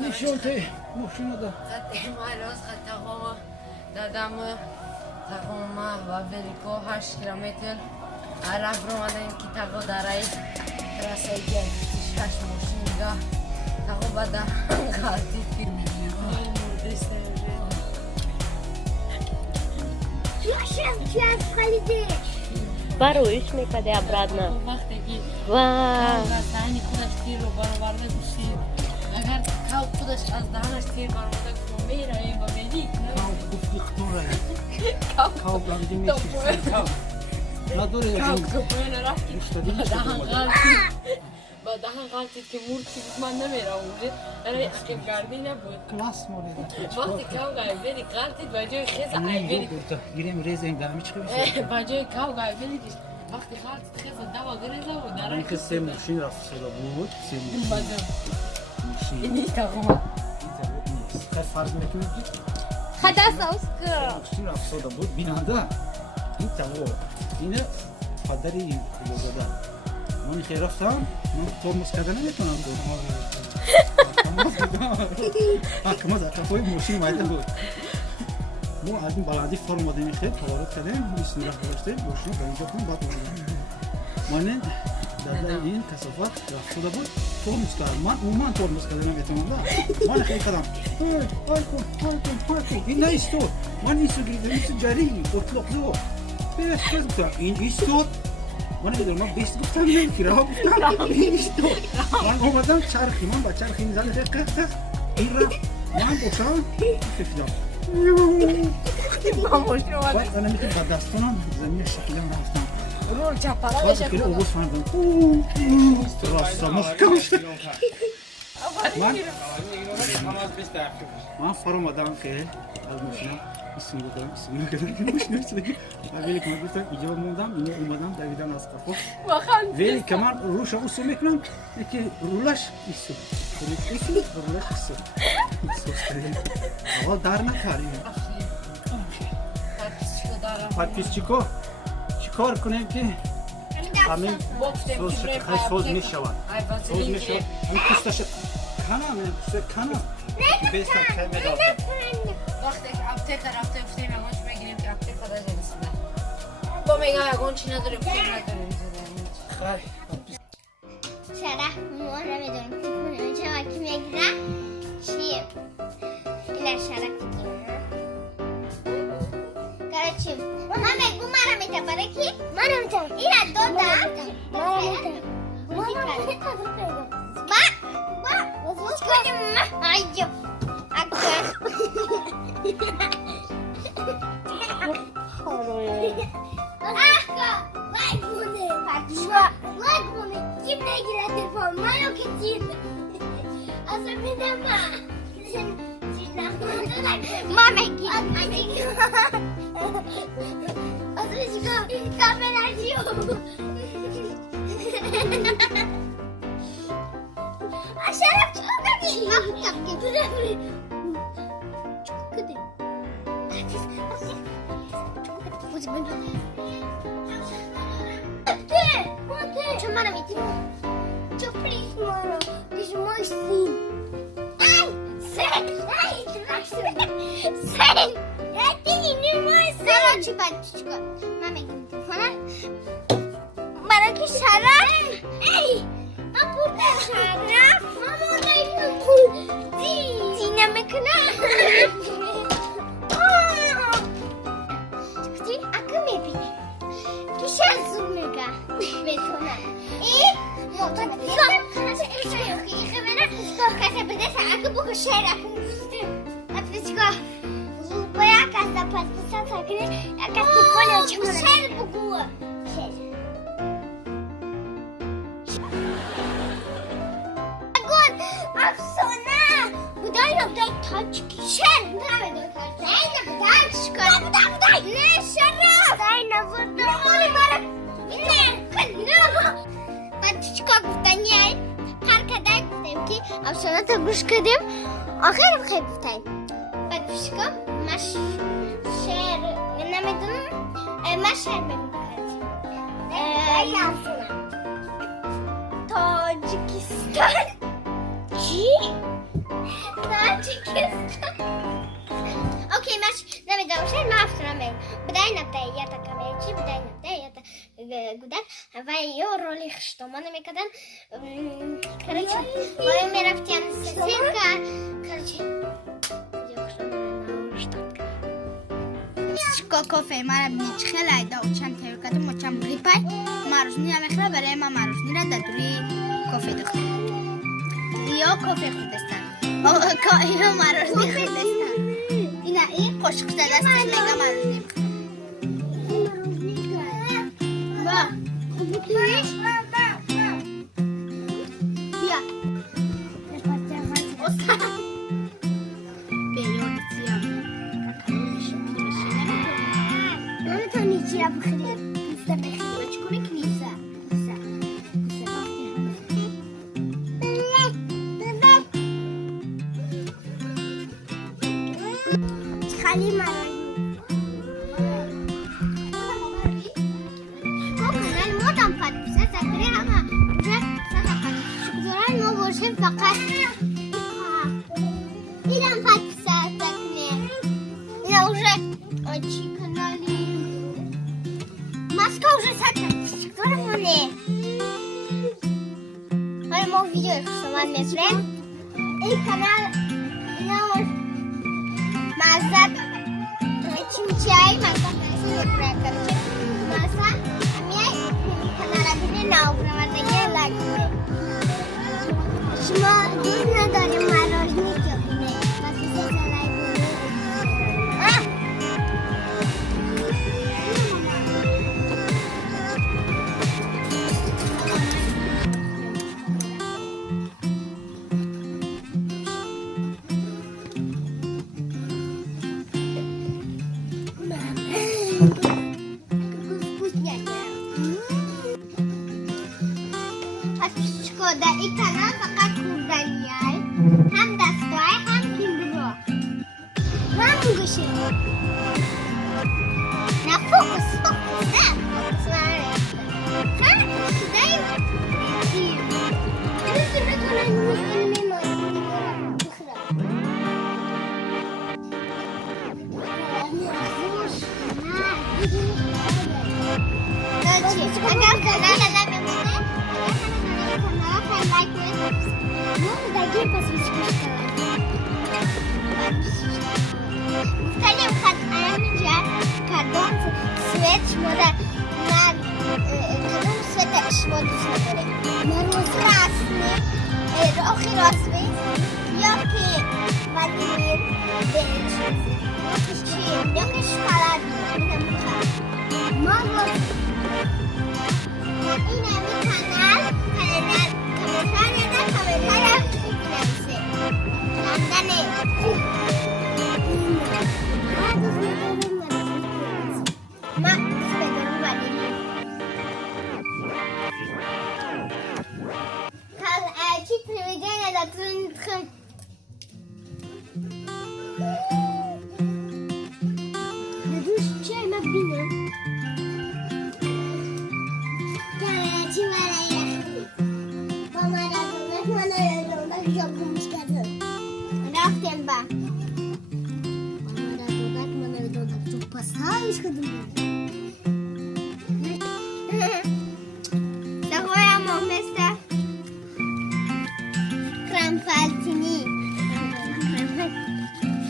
نشونته ماشینا دا دادم تقوما و ولیکو 8 کیلومتر عرب رو مادن کی تقو دارای راسته گرفتیش 8 ماشین دا تقو بدا قاطی کی Барои мекаде обратно. Вау. بعدها غلطید که مورد که من نمیره اونجا برای اسکیم گردی نبود کلاس مورد وقتی کاو گایبلی غلطید با جای خیز عیبلی گیریم ریزیم دمی چی با جای کاو گایبلی وقتی غلطید خیز دوا گریزه و داره این که سه ماشین رفت شده بود سه ماشین اینی تقوم خیلی فرض میکنید خدا سوسکو ماشین رفت شده بود بیننده این تقو اینه پدری این خیلی من خیلی رفتم من ترمز کردن نمیتونم بود حکمت اطرافای ماشین اومده بود ما از این بلندی فرم آدمی خیلی تورد کردیم بسم الله داشتیم ماشین به اینجا کنیم بعد من در این کثافت رفت شده بود ترمز کردم من عموما ترمز کردن نمیتونم من خیلی کردم های کن این نیستود من ایستو گریدم ایستو جری اطلاق دو این ایستود من میدونم من بیست گفتم نمی‌کنه گفتم بیست من اومدم چرخی من با چرخی میزنه این رفت من باشم فکرم با ماشین اومد من نمیتونم با دستانم زمین شکلم رفتم رو چپرا بشه خیلی اوگوز فهمیدم راستا محکم شد من فرام آدم که از ماشینم اسم بودم اسم نکردم ماشین نمی‌سلگی ولی که من گفتم اینجا موندم اینو اومدم دویدم از قفا ولی که من روش اوسو میکنم که رولش ایسو رولش ایسو اول در نکاریم پرپیس چیکار کنیم که همین سوز میشود سوز میشود این کستش کنم بیستم که میدارم وقتی که اپتیک رفته افتیم همونش میگیریم که اپتیک خدا جلسونه با میگه اگون چی نداره پول نداره خیلی شرح ما نمیدونم چه وقتی میگیره چیه این شرح دیگه کارچیم من میگم مرا میتونه کی مرا میتونه این دادم مرا میتونه با کنیم ایو kim نگیره تلفن منو که چیز اصلا میدم ما میگیم اصلا چیکار کاملا چیو شرف چیکار کردی؟ چون منو میتونم چون پلیس مارو دیش ماشین سن یادی نموسن چی باید چیکار من میگم تلفنم برای که شرف من بودم شرف من بودم دی نمیکنم چی اکو میبینی کیشه زور نگه بتونه این موتور کسی بده اگه بگو شهر اگه چیکار با یک از دا پس بسن ساکنه یک از تلفن چمونه شهر بگو شهر افسانه بدای تاجیکستان نه شرف دای نبود بعد چیکار گفتن یای هر کدای گفتیم که افسانات رو گوش کردیم آخر خیلی گفتیم بعد چیکار مش شعر نمیدونم من شعر بگم تاجیکستان چی؟ تاجیکستان اوکی مش نمیدونم شعر ما افسانه میگم بدای نبدای یا تا کامیچی بدای نبدای یا تا گودک و یه رولی خشتما نمیکردن کرچه باید میرفتیم سیرکا کرچه چیکار کافه مرا بینیچ خیلی دا و چند تیور کردم و چند بری پای ماروشنی هم اخرا برای ما ماروشنی را دادوری کافه دختم یا کافه خودستان یا ماروشنی خودستان این قشق شده دستش میگه ماروشنی بخواه با بیا چرا بخیر نیسته بخیر چکونه که نیسته خالی مرایی کنن مادم پد بسه سکره همه بجرد ستا پد شکدارن ما باشیم فقط اینم پد بسه سکنه اینم اوشه چی کنالی ماسکا уже сакта. Кто это? Ой, мой видео снимать место. И канал наш Мазат. Чимчай, Мазат, если короче. Мазат, а мне канал один на управление лайк. Шма, нужно дать мороженое. Подписывайся лайк. در این کانال فقط کوردنیای هم دستای هم کیمبرو هم گوشه نه فوکس نه فوکس هم دایم چیم اگر کانال نمیمونه like it. Ну, дорогие подписчики, скажем, кадон свет шмода на кадон света шмода смотри. Мороз красный, рохи розовый, ёлки ванилин, бежевый, ёлки шоколадный, мороз. این همی کانال کامنتار نمیشه لندنه ما دوست بدارم ولی چی تلویزیون ندارتون خیلی ندوش چه ما بینم رفتیم با من دادک تو پسایش کدوم دقویا مهمسته کرم فالتینی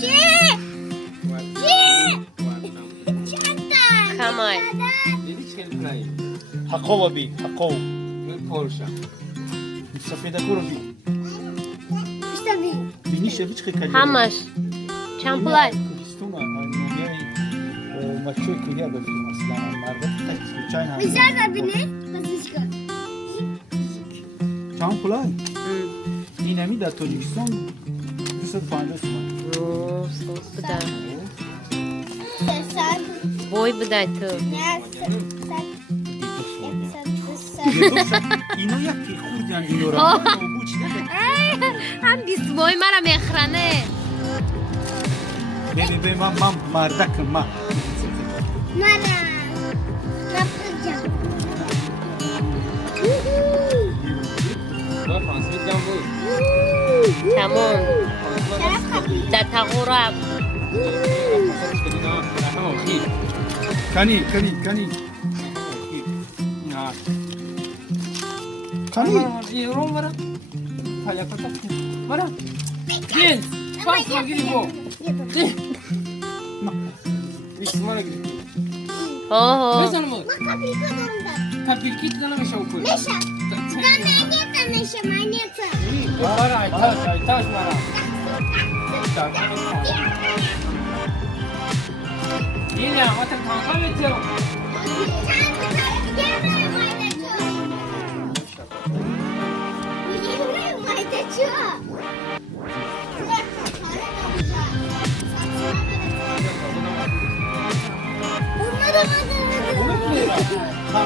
چی؟ خمای دیدی چه پلای حقو بی حقو پولشا سفیده کورو بی بینی شویچ که کلی همش چند پولای کوهستون نومیای مچوی کوهیا بفیلم اصلا مردم تکس چای نمی بیشتر بینی؟ بسیش کن چند پولای این همی در تاجیکستان 350 تومن. صوت بده. 300 وای بده تو. نه 100 اینو یکی خوردن اینو را بوچ نده. هم 20 وای مرا میخرنه. ببین من مردکم من. نه نپرجم با فرانسوی جام بود. تمام. در تغورب. کنی یورو مرا پایا کتا مرا گل پاس گیری بو میشماره گیری آه بزن مر کاپیکا دارم کپیل کیت دارم شو کوی میشه نه میشه برای تاش مرا اینه وقت کانکا میتیو من